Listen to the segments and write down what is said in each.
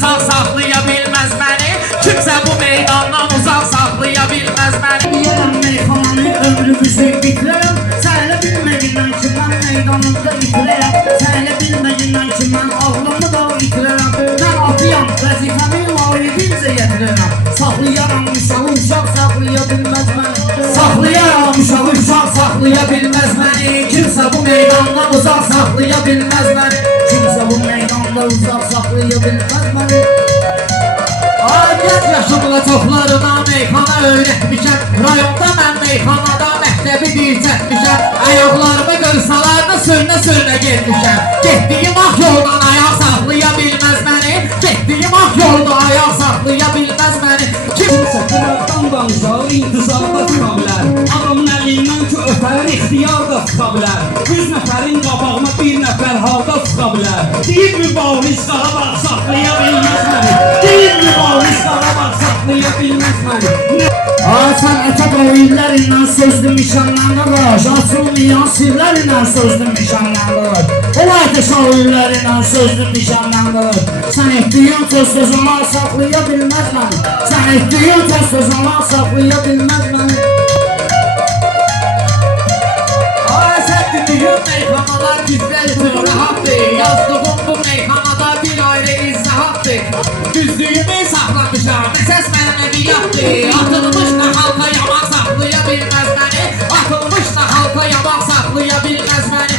sağ saxlaya bilməz məni. Kimsə bu meydandan uzaq saxlaya bilməz məni. Yiyərəm meyxananı ömrümüzü bitirərəm. Səhlə bilməyindən ki mən meydanımda itirərəm. Səhlə bilməyindən ki mən ağlımı da itirərəm. Mən atıyam vəzifəmi layiqincə yetirərəm. Saxlayaram uşağı uşaq saxlaya bilməz məni. Saxlayaram uşağı uşaq saxlaya bilməz məni. Kimsə bu meydandan uzaq saxlaya bilməz məni. Kimsə bu meydanda uzaq saxlaya bilməz məni. Aidiyyət yaşımla çoxlarına meyxana öyrətmişəm. Rayonda mən meyxanada məktəbi dirçətmişəm. Ayaqlarımı qırsalar da sürünə getmişəm. Getdiyim ah yoldan ayaq saxlaya bilməz məni. Getdiyim ah yolda ayaq saxlaya bilməz məni. Kimsə qıraqdan danışar, intizarda tuta bilər. Adamın əlindən ki ötər, ixtiyar da tuta bilər. 100 nəfərin qabağına bir nəfər halda tuta bilər. Deyib mübariz Qarabağ saxlaya bilməz məni. Deyib mübariz Qarabağ saxlaya bilməz məni. Sən ətə qoyunlarından sözdü mişanlanır. Açılmayan sirlərindən sözdü mişanlanır. O ətə şairlərindən sözdü mişanlanır. Sən etdiyin söz-sözünlər saxlaya bilməz məni. Sən etdiyin söz-sözünlər saxlaya bilməz məni. Sən düdüyün meyxanalar bizlər üçün rahatdır. Yazdığım bu meyxanada bir ayrı izdihatdır. Düzdüyümü saxlamışam, əsas mənə nəbiyyatdır. Atılmış da halka yamaq saxlaya bilməz məni. Atılmış da halka yamaq saxlaya bilməz məni.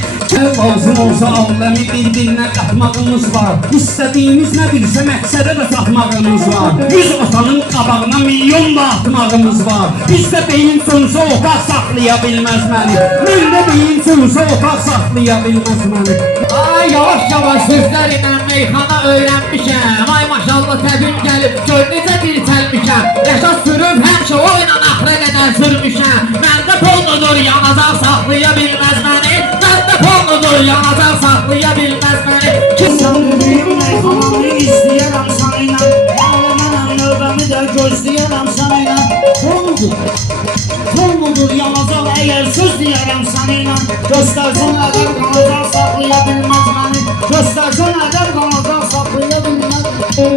Lazım olsa aləmi bir-birinə qatmağımız var. İstədiyimiz nədirsə məqsədə də çatmağımız var. 100 otanın qabağına milyon da atmağımız var. Bizdə beyin sönsə otaq saxlaya bilməz məni. Məndə beyin sönsə otaq saxlaya bilməz məni. Ay yavaş-yavaş sözlərinə meyxana öyrənmişəm. Ay maşallah təbim gəlib gör necə dirçəlmişəm. Yaşa sürüb həmişə oyla axıra qədər sürmüşəm. Məndə polnudur yanacaq saxlaya bilməz məni. Məndə polnudur yanacaq saxlaya bilməz məni. Sən düdüyün meyxananı izləyərəm sənə. Mənəm növbəmi də gözləyərəm sənə. Polnudur yanacaq əgər söz deyərəm sənə. Göstərsən ədəb qanacaq saxlaya bilməz məni. Göstərsən ədəb qanacaq saxlaya bilməz məni.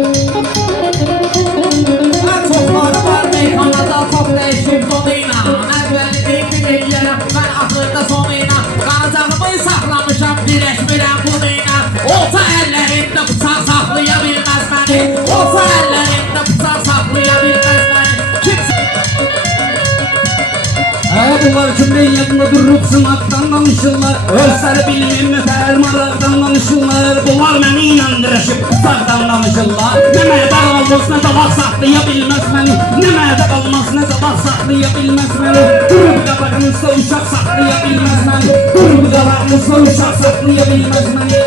Mən çoxları var meyxanada çox dəyişib sonuyla. Əvvəlidir bir eləyərəm mən axırda sonuyla. Qanacağımı saxlamışam birləşmirəm bununla. Olsa əllərində bıçaq saxlaya bilməz məni. Olsa əllərində bıçaq saxlaya bilməz məni. Bunlar kimdən yadında durub sınaqdan danışırlar. Özləri bilmir nətər maraqdan danışırlar. Bunlar məni inandırışıb uzaqdan danışırlar. Nə mədə qalmaz nə davaq saxlaya bilməz məni. Nə mədə qalmaz nə davaq saxlaya bilməz məni. Durub qabağınızda uşaq saxlaya bilməz məni. Durub qabağınızda uşaq saxlaya bilməz məni.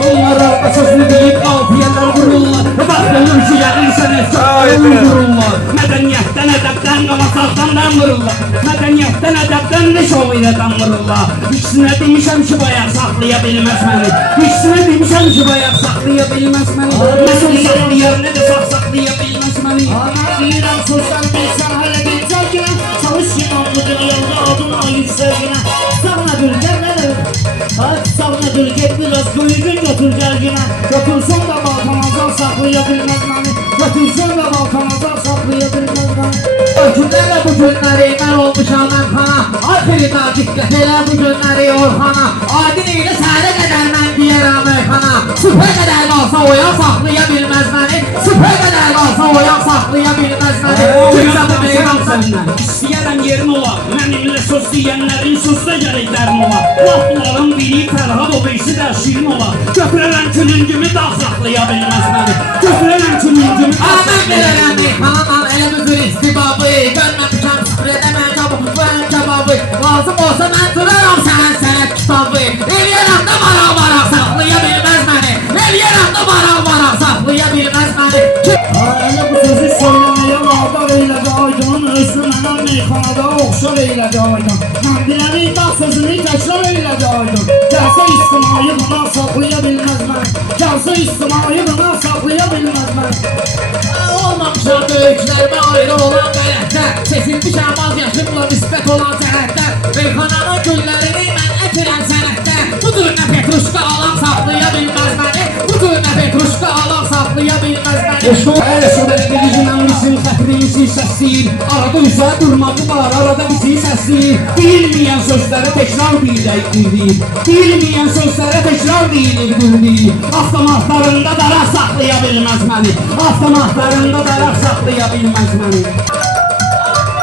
Bunlar arqa sözünü deyib qafiyələr vururlar. Bax görür ki gəlirsən əfkar vururlar. Mədəniyyətdən, ədəbdən, qamasaqdan vururlar. Mədəniyyətdən, ədəbdən də şov ilə vururlar. İkisinə demişəm ki bayaq saxlaya bilməz məni. İkisinə demişəm ki bayaq saxlaya bilməz məni. Məsəl saxlayar nə də saxlaya bilməz məni. Ana deyirəm sosial meşan hələ bilcəklə. Çalış imamlıdır yolda adına yüksəklə. Sağına dur gəlmədir. Sağına dur get biraz quyugun götür gəlginə. Götürsən də balkanacaq saxlaya bilməz məni. Götürsən də balkanacaq saxlaya bilməz məni. Öküzlərlə bu günləri mən olmuşam mən xana. Ay Firida diqqət elə bu günləri Orxana. Adin ilə səhərə qədər mən deyərəm meyxana. Sübhə qədər qalsa oyaq saxlaya bilməz məni. Sübhə qədər qalsa oyaq saxlaya bilməz məni. Kimsə bu meyxan səndən. İstəyərəm yerin ola. Mənimlə söz deyənlərin sözdə gələklərin ola. Laf bunların biri Fərhad o birisi də Şirin ola. Götürərəm külüngümü dağ saxlaya bilməz məni. Götürərəm külüngümü dağ Mən saxlaya verərəm meyxanadan elə müzür istibabı. Görməmişəm süfrədəmə qabı vərəm kebabı. Lazım olsa mən duraram sənət kitabı. Eləyərəm də maraq saxlaya bilməz məni. Eləyərəm də maraq saxlaya bilməz məni. Elə bu sözü söyləməyə vadar eylədi aydın. Özlü mənə meyxanada oxşar eylədi aydın. Mən biləmi dağ sözünü təkrar eylədi aydın. Gəlsə istimai buna saxlaya bilməz məni. Gəlsə istimai buna saxlaya bilməz məni. Olmamışam böyüklərimə ayrı olan qələtdə. Seçilmişəm az yaşımla nisbət olan cəhətdə. Meyxananın güllərini mən ətirəm sənətdə. Budur nə Petruşka alan səsləyir. Arada üzə durmağı var, arada bizi səsləyir. Deyilməyən sözləri təkrar deyir. Deyilməyən sözləri təkrar deyir. Avtomatlarında daraq saxlaya bilməz məni. Avtomatlarında daraq saxlaya bilməz məni.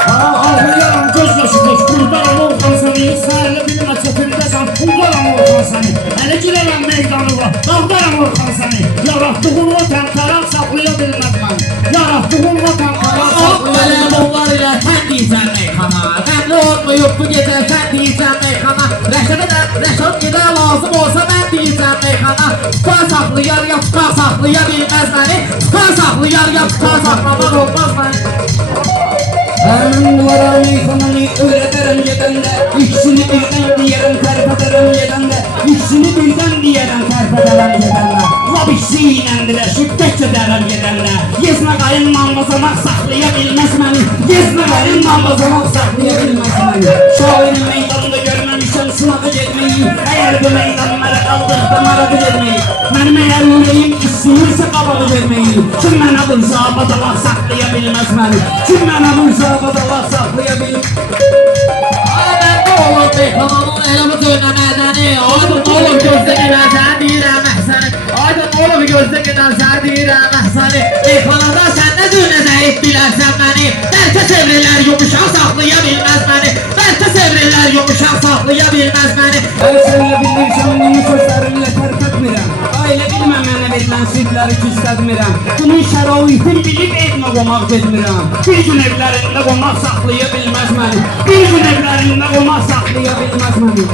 Ağlayaram göz yaşıdır, kurdaram Orxan səni. Səhərlə bilmə çəpildəsən, puldaram Orxan səni. Hələ girərəm meydanıma, dağdaram Orxan səni. Yaratdığın vatan taraf saxlaya bilməz məni. Yaratdığın vatan taraf saxlaya Belə bunlar ilə sən deyəcəm meyxana. Qəmli olmayıb bu gecə sən deyəcəm meyxana. Rəşad gedə lazım olsa mən deyəcəm meyxana. Tutar saxlayar ya tutar saxlaya bilməz məni. Tutar saxlayar ya tutar saxlamaq olmaz məni. Mən bunlara meyxananı öyrədərəm gedəndə. İkisini birdən deyərəm, tərpədərəm gedəndə. İkisini birdən deyərəm, tərpədərəm gedəndə. Lab ikisi ilə dirəşib tək edərəm gedəndə. Yezmə qayın namazanaq saxlaya bilməz məni. Yezmə qayın namazanaq saxlaya bilməz məni. Şairin meydanında görməmişəm sınağı getməyi. Əgər bu meydan mənə qaldıqda maradı getməyi. Mənim əgər ürəyim istəyirsə qabağı verməyi. Kim mənə vursa badalaq saxlaya bilməz məni. Kim mənə vursa badalaq saxlaya bilməz məni. Mən də olur meyxananın elə bu dönəmədəni. Aydın olur gözdə gedən sən deyirəm əhsəni. Aydın olur gözdə gedən sən deyirəm əhsəni. Meyxanada sən nə cürə zəif bilərsən məni. Bəlkə çevrillər yumuşaq saxlaya bilməz məni. Bəlkə çevrillər yumuşaq saxlaya bilməz məni. Mən sənlə bildirsəm bunu sözlərimlə tərpətmirəm. Ailə bilmə mənə verilən sirləri gizlətmirəm. Bunun şəraitin bilib evimə qomaq getmirəm. Bir gün evlərində qomaq saxlaya bilməz məni. Bir gün evlərində qomaq saxlaya bilməz məni.